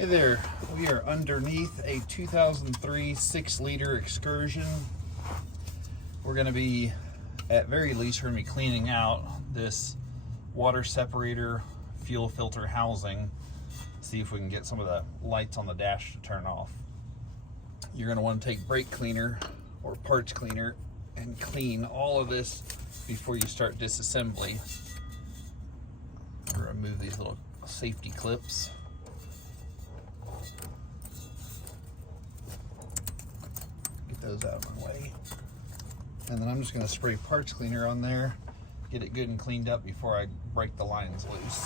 Hey there, we are underneath a 2003 6-liter Excursion. We're going to be, at very least, we're going to be cleaning out this water separator fuel filter housing. See if we can get some of the lights on the dash to turn off. You're going to want to take brake cleaner or parts cleaner and clean all of this before you start disassembly. Remove these little safety clips. Those out of my way, and then I'm just going to spray parts cleaner on there, get it good and cleaned up before I break the lines loose.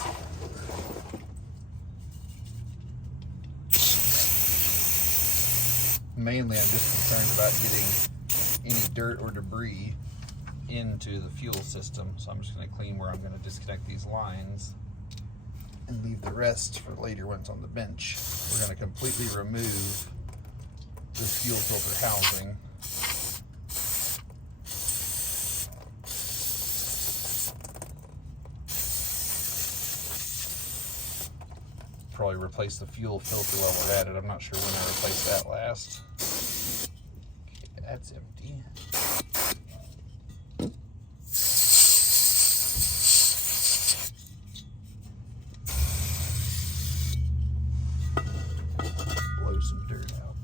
Mainly I'm just concerned about getting any dirt or debris into the fuel system, so I'm just going to clean where I'm going to disconnect these lines and leave the rest for later when it's on the bench. We're going to completely remove this fuel filter housing. Probably replace the fuel filter while we're at it. I'm not sure when I replaced that last. Okay, that's empty. Blow some dirt out.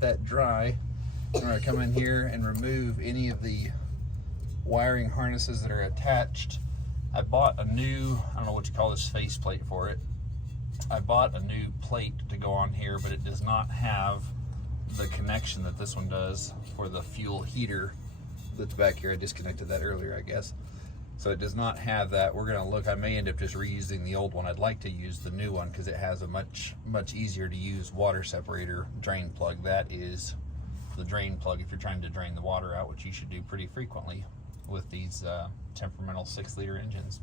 That dry. I'm going to come in here and remove any of the wiring harnesses that are attached. I bought a new, I don't know what you call this face plate for it. I bought a new plate to go on here, but it does not have the connection that this one does for the fuel heater that's back here. I disconnected that earlier, I guess. So it does not have that. We're going to look, I may end up just reusing the old one. I'd like to use the new one because it has a much easier to use water separator drain plug. That is the drain plug if you're trying to drain the water out, which you should do pretty frequently with these temperamental 6-liter engines.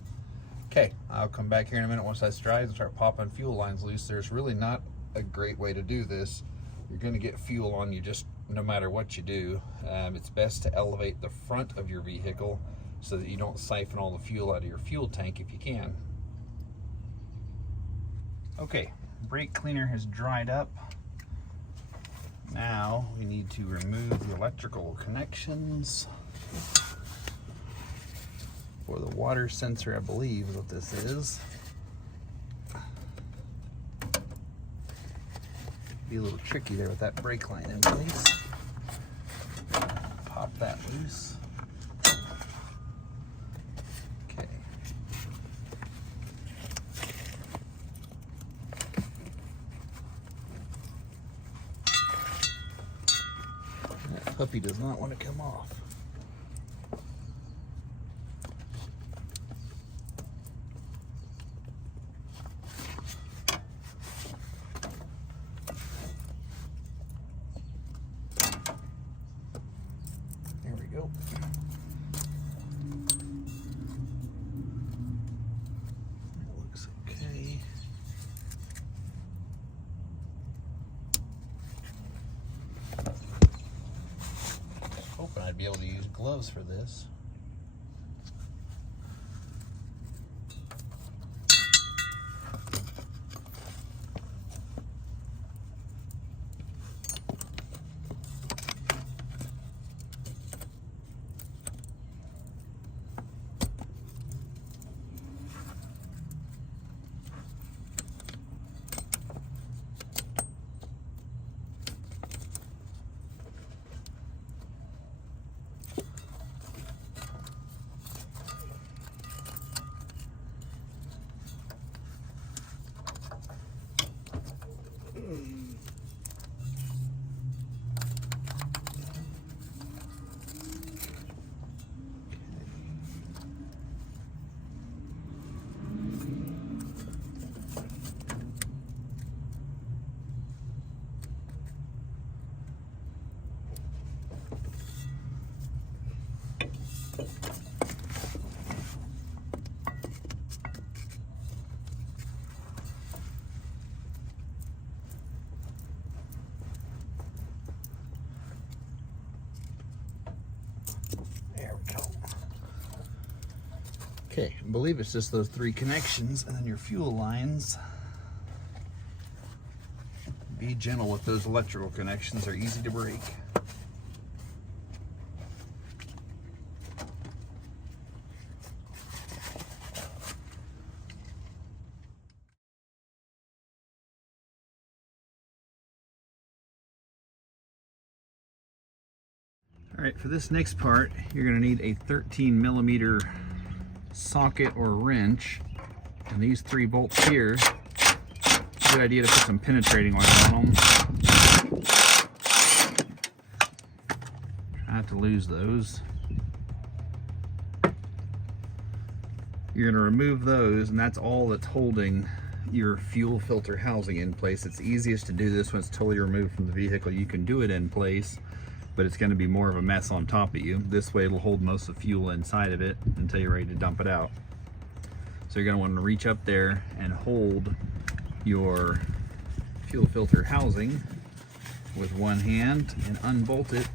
Okay, I'll come back here in a minute once that's dry and start popping fuel lines loose. There's really not a great way to do this. You're going to get fuel on you just no matter what you do. It's best to elevate the front of your vehicle so that you don't siphon all the fuel out of your fuel tank if you can. Okay, brake cleaner has dried up. Now we need to remove the electrical connections for the water sensor, I believe is what this is. Be a little tricky there with that brake line in place. Pop that loose. Puppy does not want to come off. There we go. That looks okay. Hoping I'd be able to use gloves for this. Okay, I believe it's just those 3 connections, and then your fuel lines. Be gentle with those electrical connections, they're easy to break. All right, for this next part, you're gonna need a 13mm socket or wrench, and these 3 bolts here. Good idea to put some penetrating oil on them. Try not to lose those. You're gonna remove those, and that's all that's holding your fuel filter housing in place. It's easiest to do this when it's totally removed from the vehicle. You can do it in place, but it's gonna be more of a mess on top of you. This way it'll hold most of the fuel inside of it until you're ready to dump it out. So you're gonna wanna reach up there and hold your fuel filter housing with one hand and unbolt it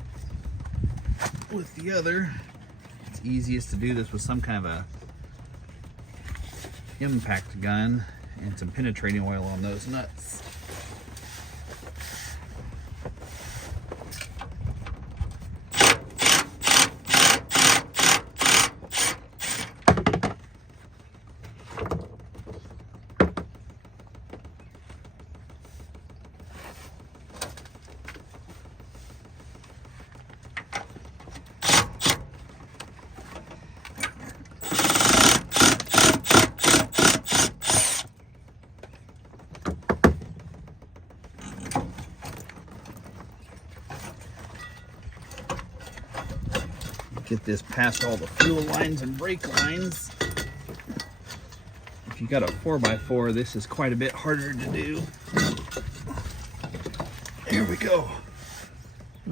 with the other. It's easiest to do this with some kind of a impact gun and some penetrating oil on those nuts. Get this past all the fuel lines and brake lines. If you got a 4x4, this is quite a bit harder to do. Here we go.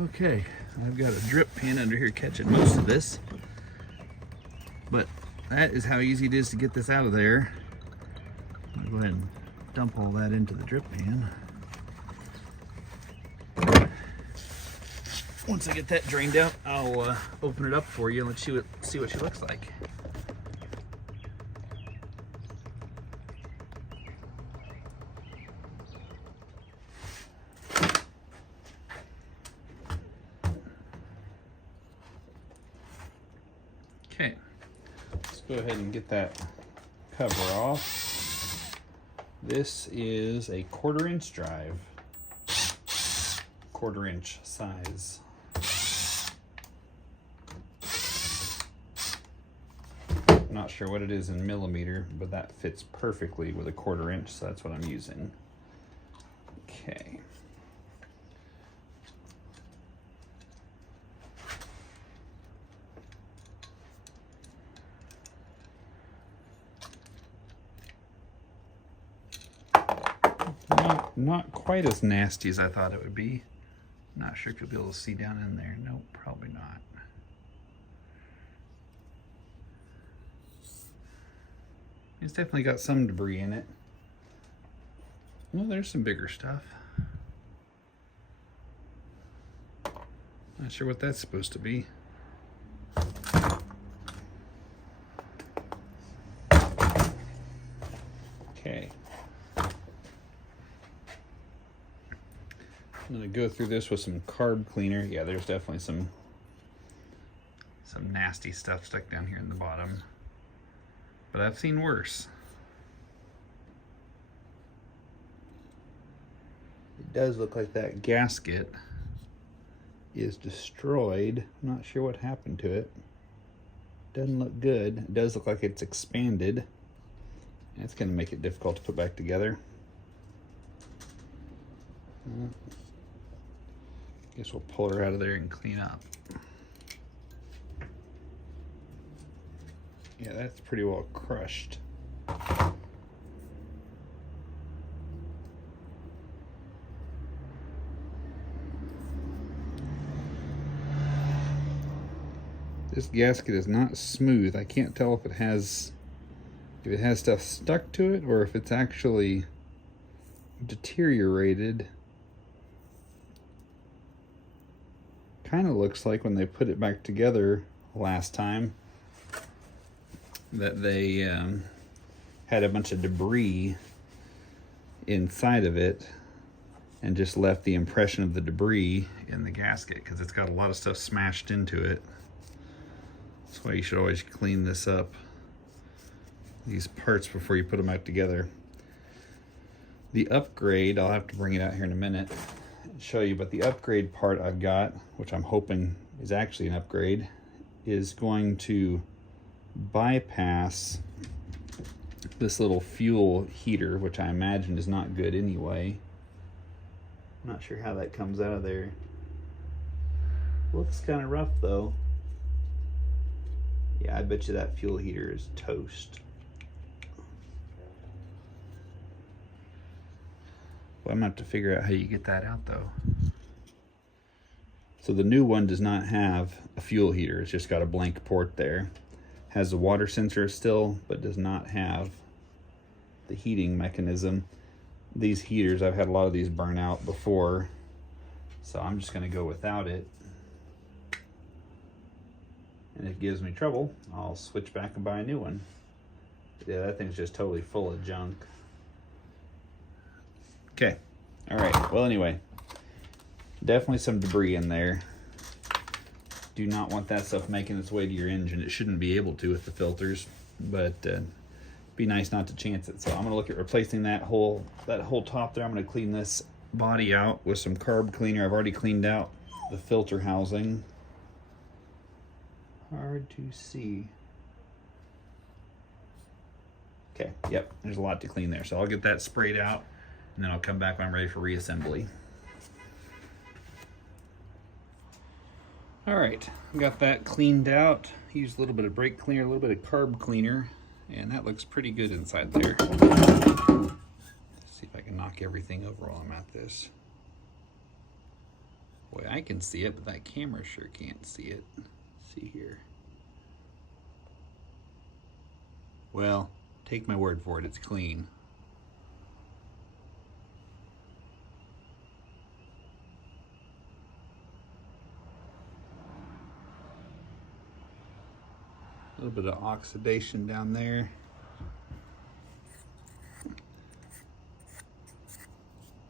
Okay, I've got a drip pan under here catching most of this, but that is how easy it is to get this out of there. I'll go ahead and dump all that into the drip pan. Once I get that drained out, I'll open it up for you and let you see what she looks like. Okay, let's go ahead and get that cover off. This is a 1/4" drive, 1/4" size. Not sure what it is in millimeter, but that fits perfectly with a 1/4", so that's what I'm using. Okay. Not quite as nasty as I thought it would be. Not sure if you'll be able to see down in there. Nope, probably not. It's definitely got some debris in it. Well, there's some bigger stuff. Not sure what that's supposed to be. Okay. I'm gonna go through this with some carb cleaner. Yeah, there's definitely some nasty stuff stuck down here in the bottom. But I've seen worse. It does look like that gasket is destroyed. I'm not sure what happened to it. Doesn't look good. It does look like it's expanded. That's going to make it difficult to put back together. Guess we'll pull her out of there and clean up. Yeah, that's pretty well crushed. This gasket is not smooth. I can't tell if it has stuff stuck to it or if it's actually deteriorated. Kind of looks like when they put it back together last time, that they had a bunch of debris inside of it and just left the impression of the debris in the gasket because it's got a lot of stuff smashed into it. That's why you should always clean this up, these parts, before you put them back together. The upgrade, I'll have to bring it out here in a minute and show you, but the upgrade part I've got, which I'm hoping is actually an upgrade, is going to bypass this little fuel heater, which I imagine is not good anyway. I'm not sure how that comes out of there. Looks kind of rough though. Yeah, I bet you that fuel heater is toast. Well, I'm gonna have to figure out how you get that out though. So the new one does not have a fuel heater. It's just got a blank port there. Has a water sensor still, but does not have the heating mechanism. These heaters, I've had a lot of these burn out before, so I'm just gonna go without it. And if it gives me trouble, I'll switch back and buy a new one. Yeah, that thing's just totally full of junk. Okay, all right, well anyway, definitely some debris in there. Do not want that stuff making its way to your engine. It shouldn't be able to with the filters, but be nice not to chance it. So I'm gonna look at replacing that whole top there. I'm gonna clean this body out with some carb cleaner. I've already cleaned out the filter housing. Hard to see. Okay, yep, there's a lot to clean there. So I'll get that sprayed out and then I'll come back when I'm ready for reassembly. All right, got that cleaned out. Used a little bit of brake cleaner, a little bit of carb cleaner, and that looks pretty good inside there. Let's see if I can knock everything over while I'm at this. Boy, I can see it, but that camera sure can't see it. Let's see here. Well, take my word for it, it's clean. A little bit of oxidation down there.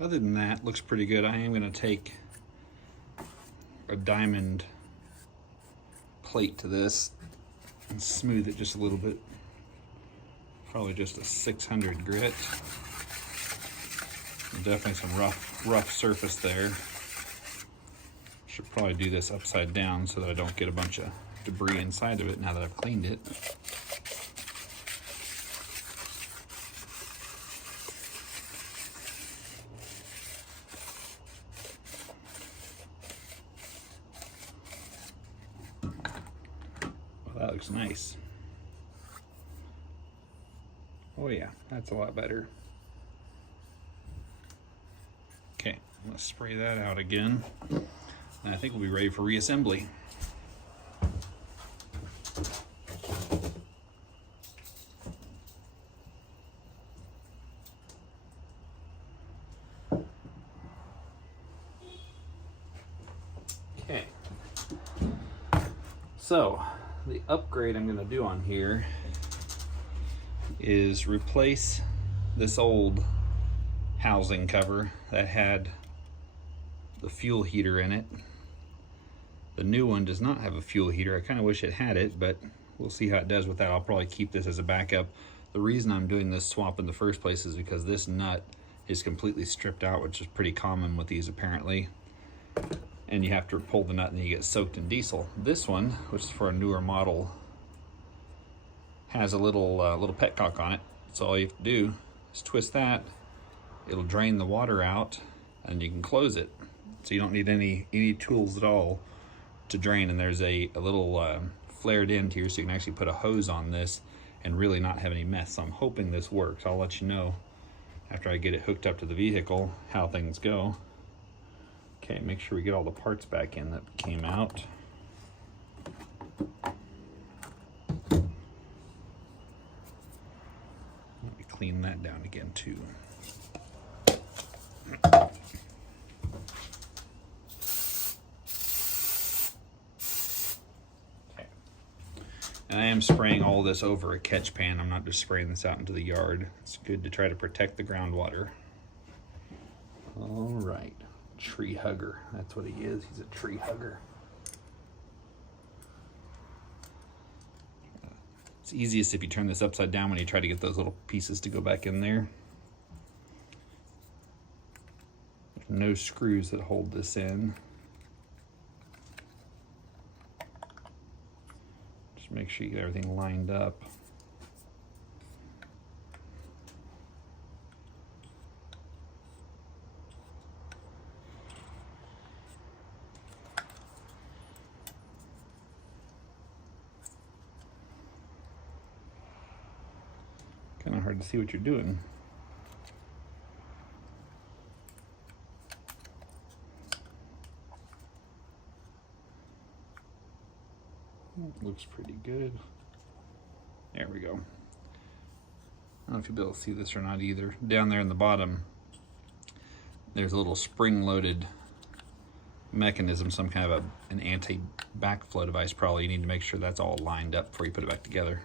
Other than that, looks pretty good. I am going to take a diamond plate to this and smooth it just a little bit. Probably just a 600 grit. Definitely some rough surface there. Should probably do this upside down so that I don't get a bunch of debris inside of it now that I've cleaned it. Well, that looks nice. Oh yeah, that's a lot better. Okay, let's spray that out again. And I think we'll be ready for reassembly. Okay, so the upgrade I'm going to do on here is replace this old housing cover that had the fuel heater in it. The new one does not have a fuel heater. I kind of wish it had it, but we'll see how it does with that. I'll probably keep this as a backup. The reason I'm doing this swap in the first place is because this nut is completely stripped out, which is pretty common with these apparently. And you have to pull the nut and then you get soaked in diesel. This one, which is for a newer model, has a little petcock on it. So all you have to do is twist that. It'll drain the water out and you can close it. So you don't need any tools at all to drain. And there's a little flared end here, so you can actually put a hose on this and really not have any mess. So I'm hoping this works. I'll let you know after I get it hooked up to the vehicle how things go. Okay, make sure we get all the parts back in that came out. Let me clean that down again too. And I am spraying all this over a catch pan. I'm not just spraying this out into the yard. It's good to try to protect the groundwater. All right, tree hugger. That's what he is. He's a tree hugger. It's easiest if you turn this upside down when you try to get those little pieces to go back in there. There's no screws that hold this in. Just make sure you get everything lined up. Kind of hard to see what you're doing. Looks pretty good. There we go. I don't know if you'll be able to see this or not either. Down there in the bottom, there's a little spring-loaded mechanism, some kind of an anti-backflow device probably. You need to make sure that's all lined up before you put it back together.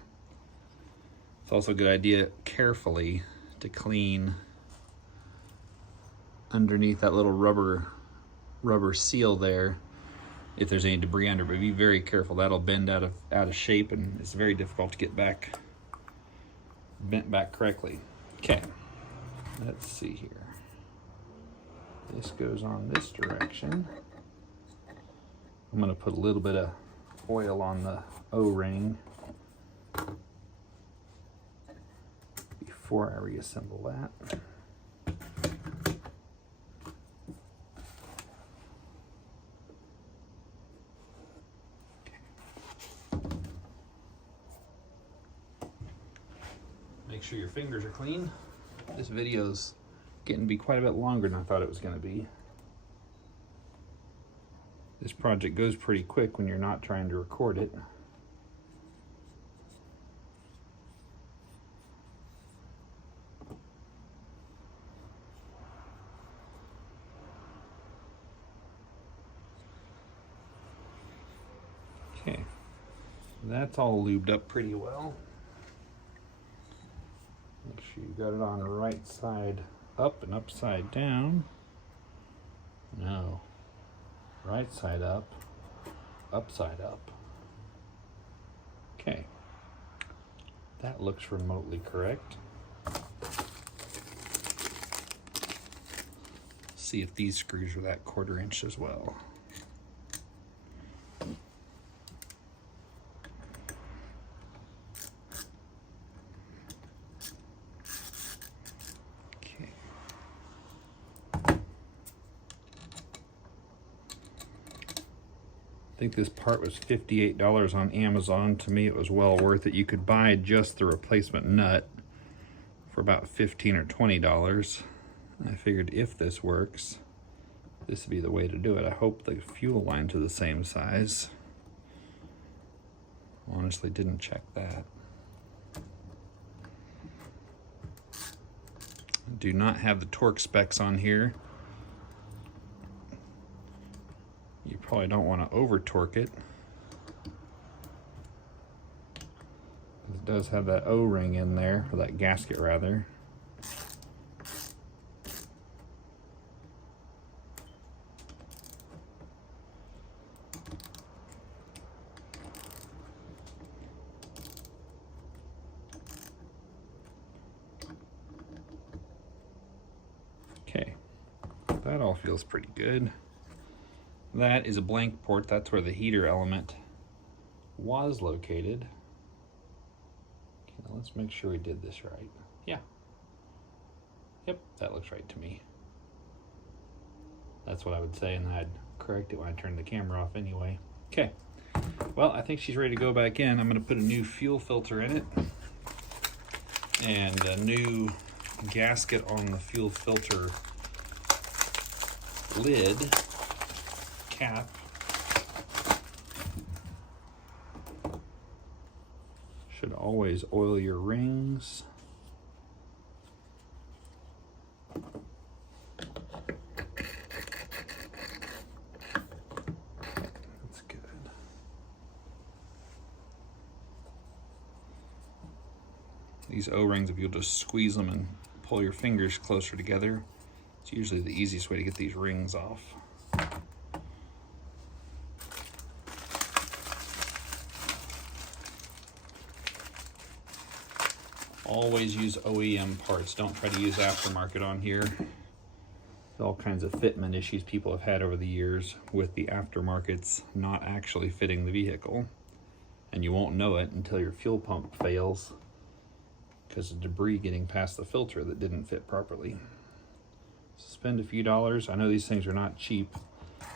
It's also a good idea carefully to clean underneath that little rubber seal there if there's any debris under, but be very careful. That'll bend out of shape, and it's very difficult to get bent back correctly. Okay, let's see here. This goes on this direction. I'm gonna put a little bit of oil on the O-ring before I reassemble that. Make sure your fingers are clean. This video's getting to be quite a bit longer than I thought it was going to be. This project goes pretty quick when you're not trying to record it. Okay, that's all lubed up pretty well. Make sure you got it on the right side up and upside down. No, right side up, upside up. Okay, that looks remotely correct. See if these screws are that 1/4 inch as well. I think this part was $58 on Amazon. To me, it was well worth it. You could buy just the replacement nut for about $15 or $20. I figured if this works, this would be the way to do it. I hope the fuel lines are the same size. Honestly, didn't check that. I do not have the torque specs on here. You probably don't want to over torque it. It does have that O-ring in there, or that gasket rather. Okay, that all feels pretty good. That is a blank port. That's where the heater element was located. Okay, now let's make sure we did this right. Yeah. Yep, that looks right to me. That's what I would say, and I'd correct it when I turned the camera off anyway. Okay, well, I think she's ready to go back in. I'm gonna put a new fuel filter in it and a new gasket on the fuel filter lid cap. Should always oil your rings. That's good. These O-rings, if you'll just squeeze them and pull your fingers closer together, it's usually the easiest way to get these rings off. Always use OEM parts. Don't try to use aftermarket on here. There's all kinds of fitment issues people have had over the years with the aftermarkets not actually fitting the vehicle. And you won't know it until your fuel pump fails because of debris getting past the filter that didn't fit properly. So spend a few dollars. I know these things are not cheap,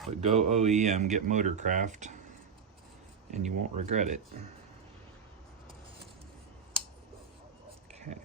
but go OEM, get Motorcraft, and you won't regret it. Okay.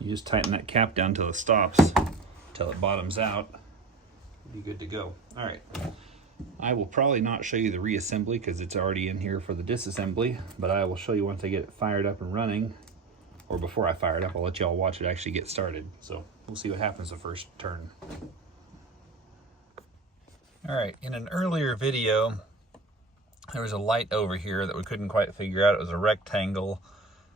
You just tighten that cap down till it stops, till it bottoms out. You'll be good to go. All right. I will probably not show you the reassembly because it's already in here for the disassembly, but I will show you once I get it fired up and running, or before I fire it up. I'll let y'all watch it actually get started. So we'll see what happens the first turn. All right, in an earlier video, there was a light over here that we couldn't quite figure out. It was a rectangle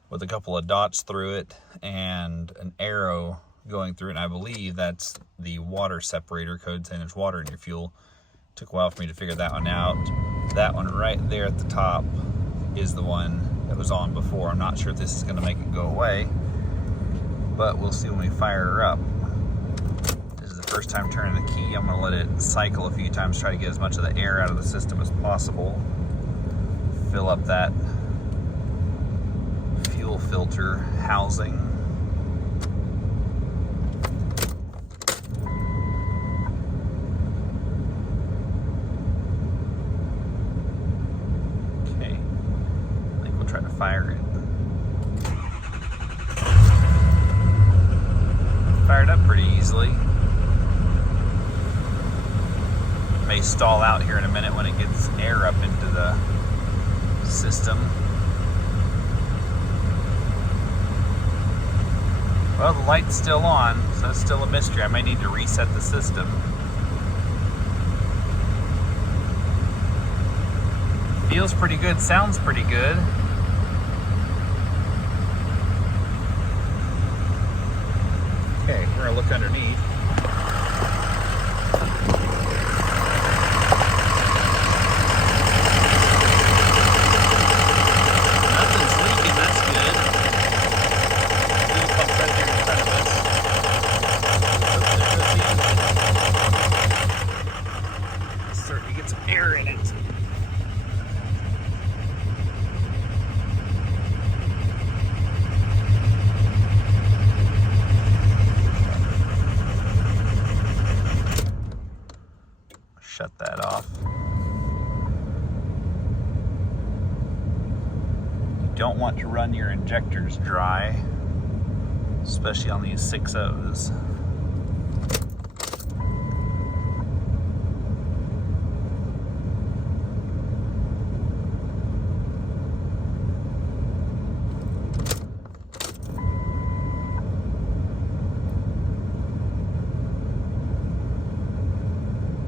with a couple of dots through it and an arrow going through it. And I believe that's the water separator code saying there's water in your fuel. Took a while for me to figure that one out. That one right there at the top is the one that was on before. I'm not sure if this is gonna make it go away, but we'll see when we fire her up. This is the first time turning the key. I'm gonna let it cycle a few times, try to get as much of the air out of the system as possible. Fill up that fuel filter housing. Okay, I think we'll try to fire it. Fired up pretty easily. May stall out here in a minute when it gets air up into the system. Well, the light's still on, so it's still a mystery. I may need to reset the system. Feels pretty good, sounds pretty good. Okay, we're gonna look underneath. Shut that off. You don't want to run your injectors dry, especially on these 6.0s.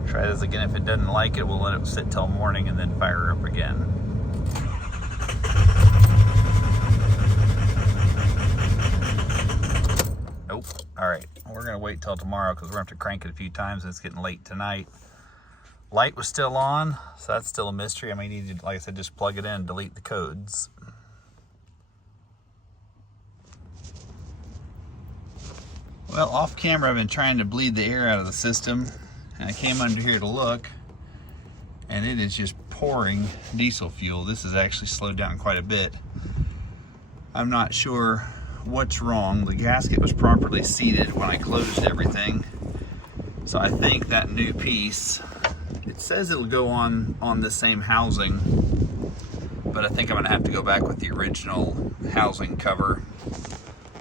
Try this again. If it doesn't like it, we'll let it sit till morning and then fire up again. Nope. All right, we're gonna wait till tomorrow because we're gonna have to crank it a few times and it's getting late tonight. Light was still on, so that's still a mystery. I may need to, like I said, just plug it in and delete the codes. Well, off camera, I've been trying to bleed the air out of the system. And I came under here to look, and it is just pouring diesel fuel. This has actually slowed down quite a bit. I'm not sure what's wrong. The gasket was properly seated when I closed everything. So I think that new piece, it says it'll go on the same housing, but I think I'm gonna have to go back with the original housing cover,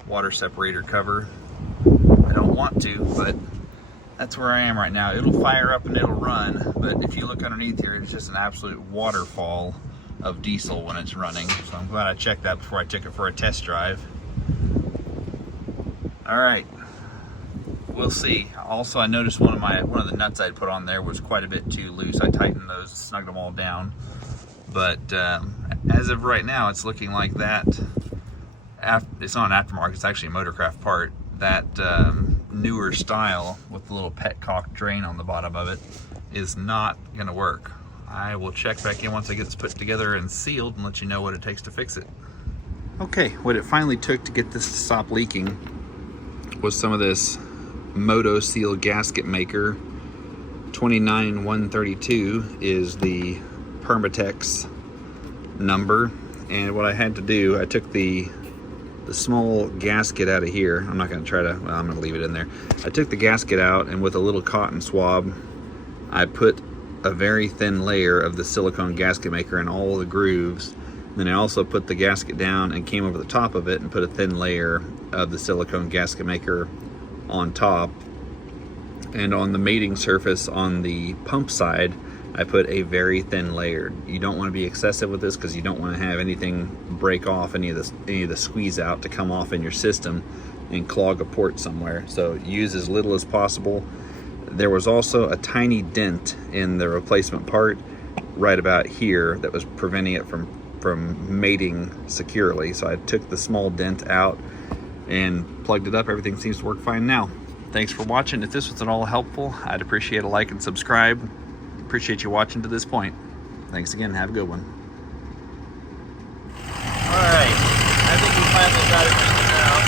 water separator cover. I don't want to, but that's where I am right now. It'll fire up and it'll run, but if you look underneath here, it's just an absolute waterfall of diesel when it's running. So I'm glad I checked that before I took it for a test drive. All right, we'll see. Also, I noticed one of the nuts I'd put on there was quite a bit too loose. I tightened those, snugged them all down. But as of right now, it's looking like that. It's not an aftermarket, it's actually a Motorcraft part. That newer style with the little petcock drain on the bottom of it is not gonna work. I will check back in once I get this put together and sealed and let you know what it takes to fix it. Okay, what it finally took to get this to stop leaking was some of this Moto Seal gasket maker. 29132 is the Permatex number, and what I had to do, I took the small gasket out of here. I'm not going to try to, well, I'm going to leave it in there. I took the gasket out, and with a little cotton swab, I put a very thin layer of the silicone gasket maker in all the grooves. Then I also put the gasket down and came over the top of it and put a thin layer of the silicone gasket maker on top. And on the mating surface on the pump side, I put a very thin layer. You don't want to be excessive with this because you don't want to have anything break off, any of the squeeze out to come off in your system and clog a port somewhere. So use as little as possible. There was also a tiny dent in the replacement part right about here that was preventing it from mating securely. So I took the small dent out and plugged it up. Everything seems to work fine now. Thanks for watching. If this was at all helpful, I'd appreciate a like and subscribe. Appreciate you watching to this point. Thanks again. Have a good one. All right, I think we finally got it figured out.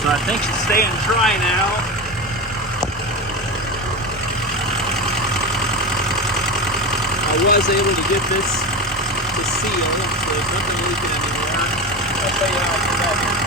So I think she's staying dry now. I was able to get this to seal, so there's nothing leaking anymore. I'll show you how I put that in.